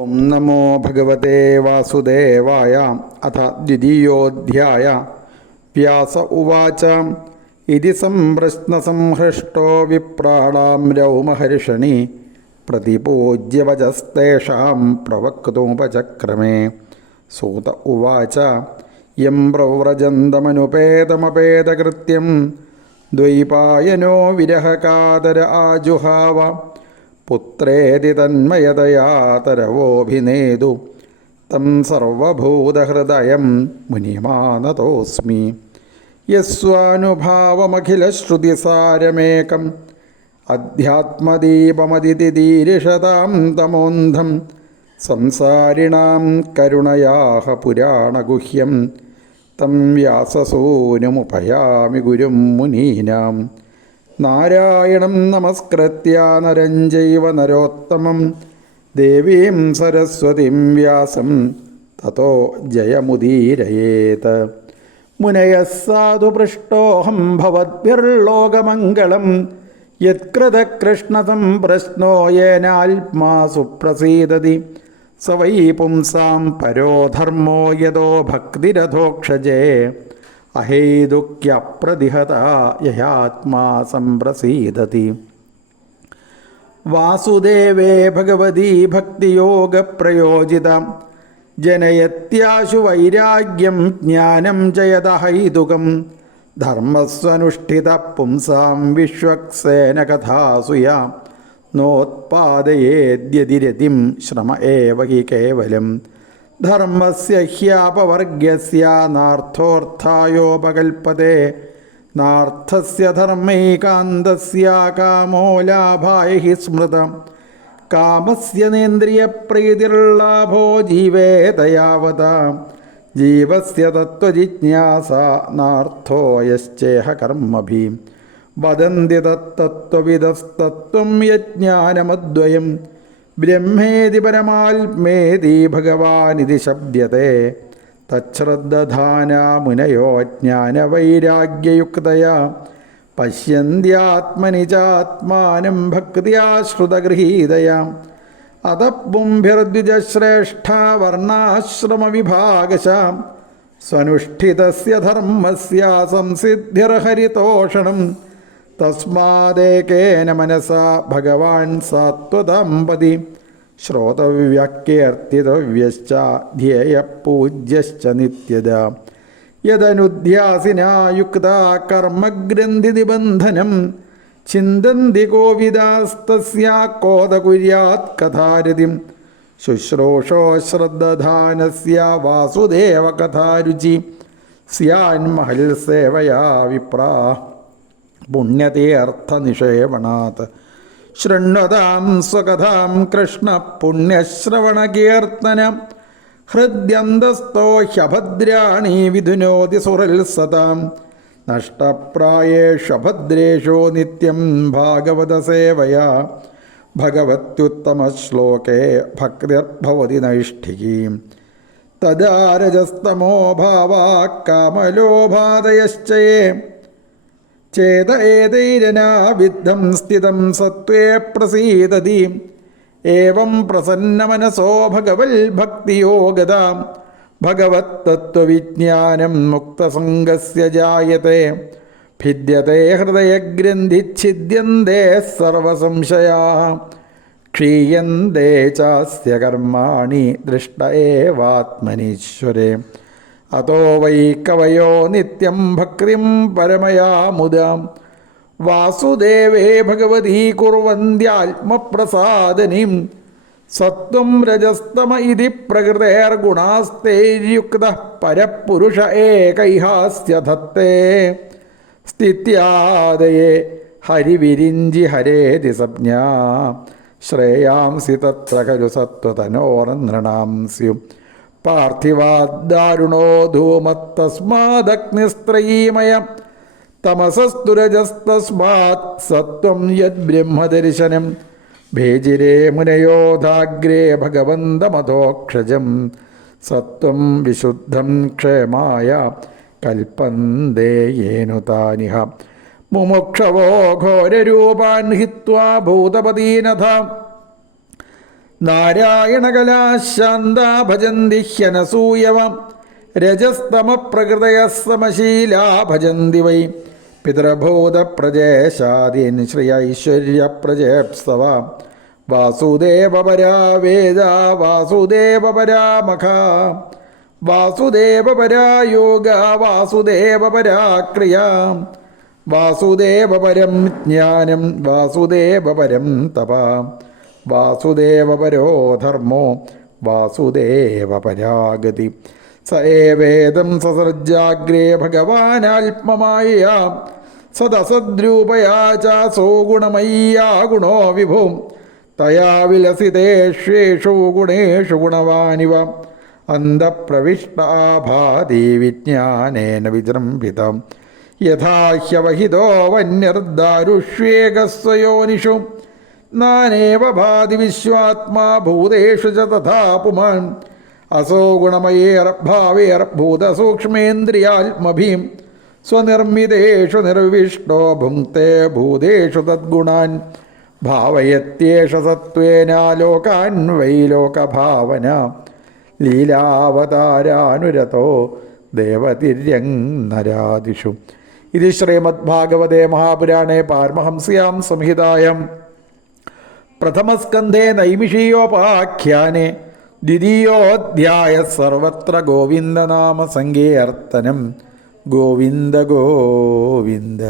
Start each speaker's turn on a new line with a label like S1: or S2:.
S1: ഓം നമോ ഭഗവതേ വാസുദേവായ അഥ ദ്വിതീയോധ്യായ. വ്യാസ ഉവാച ഇതി സംപ്രശ്നസംഹൃഷ്ടോ വിപ്രാണാം രൗമഹർഷണി പ്രതിപൂജ്യവചസ്തേഷാം പ്രവക്തുമുപചക്രമേ. സൂത ഉവാച യം പ്രവ്രജന്തമനുപേതമപേതകൃത്യം ദ്വൈപായനോ വിരഹകാതര ആജുഹാവ പുത്രേതി തന്മയതയാതരവോഭിനേതു തം സർവഭൂതഹൃദയം മുനിമാനതോസ്മി. യസ്വാനുഭാവമഖിലശ്രുതിസാരമേകം. അധ്യാത്മദീപമതിഥിദീരിഷതാം തമോന്ധം. സംസാരിണാം കരുണയാഹ പുരാണഗുഹ്യം. തം വ്യാസസൂനുമുപയാമി ഗുരും മുനീനാം. നാരായണം നമസ്കൃത്യ നരം ചൈവ നരോത്തമം. ദേവീം സരസ്വതിം വ്യാസം. തതോ ജയമുദീരയേത്. മുനയഃ സാധു പൃഷ്ടോഹം ഭവദ്ഭിർലോകമംഗളം. യത്കൃതകൃഷ്ണതം പ്രശ്നോ യേനാത്മാ സുപ്രസീദതി സ വൈ പുംസാം പരോധർമ്മോ യതോ ഭക്തിരഥോക്ഷജേ. അഹേതുക്യപ്രതിഹത യയാത്മാ സംപ്രസീദതി. വാസുദേവേ ഭഗവതി ഭക്തിയോഗപ്രയോജിത. ജനയത്യാശു വൈരാഗ്യം ജ്ഞാനം ചയതഹൈതുകം ധർമ്മസ്വനുഷ്ഠിത പുംസാം വിശ്വക്സേന കഥാസുയ. നോത്പാദയേദ്യതിരതിം ശ്രമ ഏവ ഹി കേവലം. ധർമ്മസ്യ ധർമ്മൈകാന്തസ്യ കാമോ ലാഭായ ഹി സ്മൃതം. കാമസ്യ ജീവേതയാവത ജീവസ്യ തത്വജിജ്ഞാസ നാർത്ഥോ യശ്ചേഹ കർമ്മഭി. വദന്തി തത്തത്വവിദസ്തത്വം യജ്ഞാനമദ്വയം. ബ്രഹ്മേതി പരമാത്മേതി ഭഗവാനിതി ശബ്ദത്തെ തശ്രദ്ധാന മുനയോ ജ്ഞാനവൈരാഗ്യയുക്തയാ പശ്യന്ത്യാത്മനി ചാത്മാനം ഭക്തിയാശ്രുതഗൃഹീതയാ അതപ്പുംഭിർദ്വിജശ്രേഷ്ഠ വർണാശ്രമവിഭാഗശ സ്വനുഷ്ഠിതസ്യ ധർമ്മസ്യ സംസിദ്ധിർഹരിതോഷണം തസ്മാദേകേന മനസാ ഭഗവാൻ സാത്വതമ്പതി ശ്രോതവ്യക്കീർത്തിതവ്യശ്ച ധ്യേയപൂജ്യശ്ച നിത്യത. യദനുധ്യാസിനാ യുക്ത കർമ്മഗ്രന്ഥിനിബന്ധനം. ചിന്തന്തി കോവിദാസ്തോതകുര്യാത് കോത കുര്യാത് കഥാരതിം. ശുശ്രൂഷോ ശ്രദ്ധാനസ്യ വാസുദേവ കഥാരുചി മഹൽ സേവയാ വിപ്രാ. പുണ്യതീർത്ഥനിഷേവണാത് ശൃണ്വതാം സ്വകഥാം കൃഷ്ണ പുണ്യശ്രവണകീർത്തനം. ഹൃദ്യന്തസ്തോ ഹ്യഭദ്രാണി വിധുനോതി സുറൽ സതാം നഷ്ടപ്രായേഷഭദ്രേഷോ നിത്യം ഭാഗവതസേവയാ ഭഗവത്യുത്തമശ്ലോകേ ഭക്തിർഭവതി നൈഷ്ഠികീം. തദാരജസ്തമോ ഭാവാ കാമലോഭാദയശ്ചയേ ചേത ഏതൈരനാവിദ്ധം സ്ഥിതം സത്വേ പ്രസീദതി ഏവം പ്രസന്നമനസോ ഭഗവൽ ഭക്തിയോഗതാം. ഭഗവത്തത്വവിജ്ഞാനം മുക്തസംഗസ്യ ജായത്തെ. ഭിദ്യത്തെ ഹൃദയഗ്രന്ഥിച്ഛിദ്യന്തേ സർവസംശയാ. ക്ഷീയന്തേ ചാസ്യ കർമാണി ദൃഷ്ട ഏവാത്മനീശ്വരേ. അതോ വൈ കവയോ നിത്യം ഭക്തിം പരമയാ മുദാം വാസുദേവേ ഭഗവതീ കുർവന്ത്യാത്മപ്രസാദനിം സത്വം രജസ്തമ ഇതി പ്രകൃതേർഗുണാസ്തേയുക്ത പരപുരുഷ ഏകൈഹാസ്യധത്തെ സ്ഥിത്യാദയെ ഹരിവിരിഞ്ചി ഹരേതി സംജ്ഞാ ശ്രേയാംസി തത്ര ഖലു സത്വതനോരന്ദ്രണാംസ്യം സ്യു പാർത്ഥിവാദ്ദാരുണോ ധൂമത്തസ്മാദഗ്നിസ്ത്രയീമയ? തമസസ്തുരജസ്തസ്മാത് സത്വം യദ്ബ്രഹ്മദർശനം ഭേജിരേ മുനയോധാഗ്രേ ഭഗവന്തമധോക്ഷജം. സത്വം വിശുദ്ധം ക്ഷേമായ കൽപ്പന്തേ യേനു താനിഹ. മുമുക്ഷവോ ഘോരരൂപാൻ ഹിത്വാ ഭൂതപതീനഥ. നാരായണകലാശാന്ത ഭജന്തി ഹ്യനസൂയവം. സമശീലാ ഭജന്തി വൈ. പിതൃഭൂതപ്രജേശാദീൻ വാസുദേവപരാ വേദ വാസുദേവപരാമഖ. വാസുദേവപരാ യോഗ വാസുദേവപരാ ക്രിയ വാസുദേവപരം ജ്ഞാനം വാസുദേവപരം തപ. വാസുദേവപരോ ധർമ്മോ വാസുദേവപരാഗതി സ ഏവേദം സസർജാഗ്രേ ഭഗവാനാത്മമായ സദസദ്രൂപയാ ചാസോ ഗുണമയ്യാ ഗുണോ വിഭോ. തയാ വിലസിതേഷ്വേഷു ഗുണേഷു ഗുണവാനിവ. അന്തപ്രവിഷ്ടാഭാതി വിജ്ഞാനേന വിജൃംഭിതം. യഥാഹ്യവഹിതോ വന്യർദാരുഷ്വേകസ്വയോനിഷു നാനേവ ഭാതി വിശ്വാത്മാ ഭൂതേഷു ച തഥാ പുമാൻ. അസോ ഗുണമയേർഭാവേർഭൂതസൂക്ഷ്മേന്ദ്രിയാത്മഭീം സ്വനിർമ്മിതേഷു നിർവിഷ്ടോ ഭുങ്ക്തേ ഭൂതേഷു തദ്ഗുണാൻ. ഭാവയത്യേഷ സത്വേന ലോകാൻ വൈ ലോകഭാവന. ലീലാവതാരാനുരതോ ദേവതിര്യങ് നരാദിഷു ഇത് ശ്രീമദ്ഭാഗവതേ മഹാപുരാണേ പാർമഹംസ്യാം സംഹിതായം. പ്രഥമസ്കന്ധേ നൈമിഷീയോപാഖ്യാനെ ദ്വിതീയോധ്യായ സർവത്ര ഗോവിന്ദനാമ അർത്ഥനം ഗോവിന്ദ ഗോവിന്ദ.